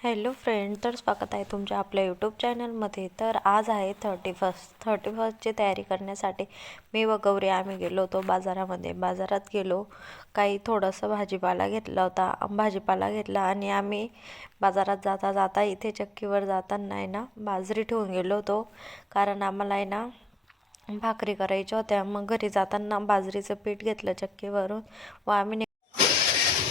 Hello friend, तर स्वागत आहे तुमच्या आपल्या यूट्यूब चॅनलमध्ये. तर आज आहे 31ची तयारी करण्यासाठी मी व गौरी आम्ही गेलो होतो बाजारामध्ये. बाजारात गेलो, काही थोडंसं भाजीपाला घेतला होता. भाजीपाला घेतला आणि आम्ही बाजारात जाता जाता इथे चक्कीवर जाताना आहे ना बाजरी ठेवून गेलो होतो, कारण आम्हाला आहे ना भाकरी करायच्या होत्या. मग घरी जाताना बाजरीचं पीठ घेतलं चक्कीवरून व आम्ही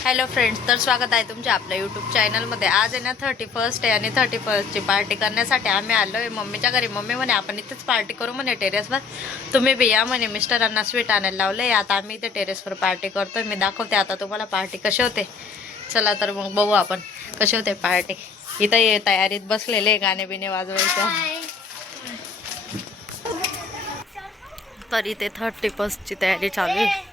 हॅलो फ्रेंड्स, तर स्वागत आहे तुमच्या आपल्या यूट्यूब चॅनलमध्ये. आज आहे ना 31 आहे आणि 31ची पार्टी करण्यासाठी आम्ही आलो आहे मम्मीच्या घरी. मम्मी म्हणे आपण इथेच पार्टी करू म्हणे टेरेसवर, तुम्ही बी या म्हणे. मिस्टरांना स्वीट आणायला लावलं आहे. आता आम्ही इथे टेरेसवर पार्टी करतोय. मी दाखवते आता तुम्हाला पार्टी कशी होते. चला तर मग बघू आपण कशी होते पार्टी. इथं ये तयारीत बसलेले, गाणे बिणे वाजवायचं. तर इथे 31ची तयारी चालू आहे.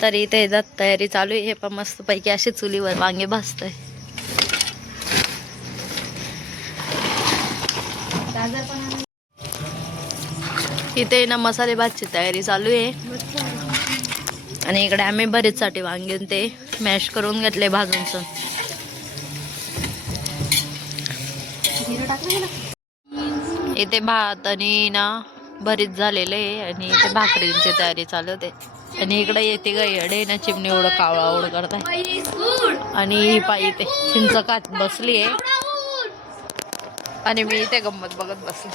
तर इथे तयारी चालू आहे. हे पण मस्त पैकी अशी चुलीवर वांगे भाजतंय. इथे ना मसाले भातची तयारी चालू आहे आणि इकडे आम्ही भरीतसाठी वांगे ते मॅश करून घेतले भाजून. इथे भात आणि ना भरीत झालेलं आहे आणि इथे भाकरींची तयारी चालू होते. आणि इकडे येते गडे ना चिमणी एवढं कावळा ओढ करताय आणि ही पायी इथे चिंच खात बसली आहे आणि मी इथे गंमत बघत बसली.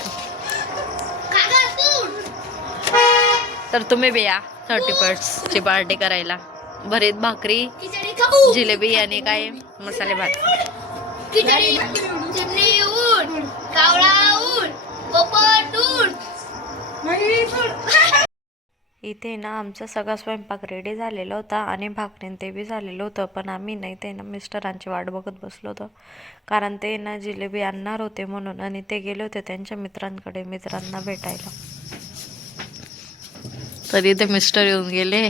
तर तुम्ही बी या 31ची पार्टी करायला. भरीत भाकरी, जिलेबी आणि काय मसाले भात. इथे ना आमचा सगळा स्वयंपाक रेडी झालेला होता आणि भाकरीन ते बी झालेलं होतं, पण आम्ही नाही ते ना मिस्टरांची वाट बघत बसलो होतो, कारण ते ना जिलेबी आणणार होते म्हणून. आणि ते गेले होते त्यांच्या मित्रांना भेटायला. तर इथे मिस्टर येऊन गेले.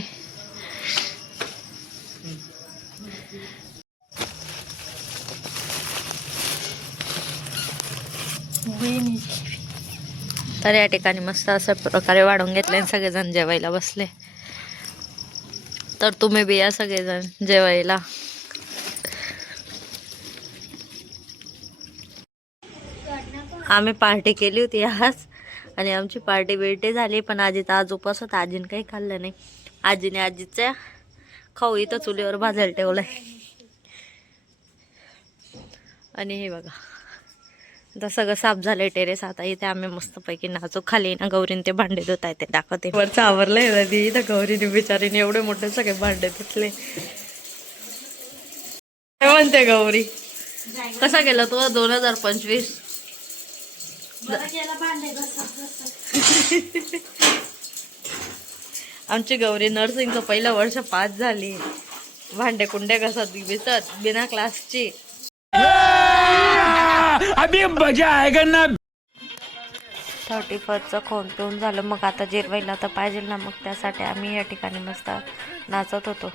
तर या ठिकाणी मस्त अशा प्रकारे वाढून घेतले आणि सगळेजण जेवायला बसले. तर तुम्ही बी या सगळेजण जेवायला. आम्ही पार्टी केली होती आज आणि आमची पार्टी बिर्टी झाली, पण आजीचा आज उपास होता. आजीने काही खाल्लं नाही. आजीने आजीच्या खाऊ इथं चुलीवर भाजायला ठेवलाय. आणि हे बघा आता सगळं साफ झालंय टेरेस. आता इथे आम्ही मस्तपैकी नाचू. खाली ना गौरीने ते भांडे धुत आहे, ते दाखवते. वरचं आवरलंय इथं गौरीने बिचारीने एवढे मोठे सगळे भांडे धुतले. काय म्हणते गौरी, कसा गेला तो 2025? आमची गौरी नर्सिंगचं पहिलं वर्ष पास झाली. भांडे कुंडे घसत बिसत बिना क्लासची. अभी मजा आएगा ना. 31चं खाऊन पिऊन झालं, मग आता जिरवायला तर पाहिजे ना. मग त्यासाठी आम्ही या ठिकाणी मस्त नाचत होतो.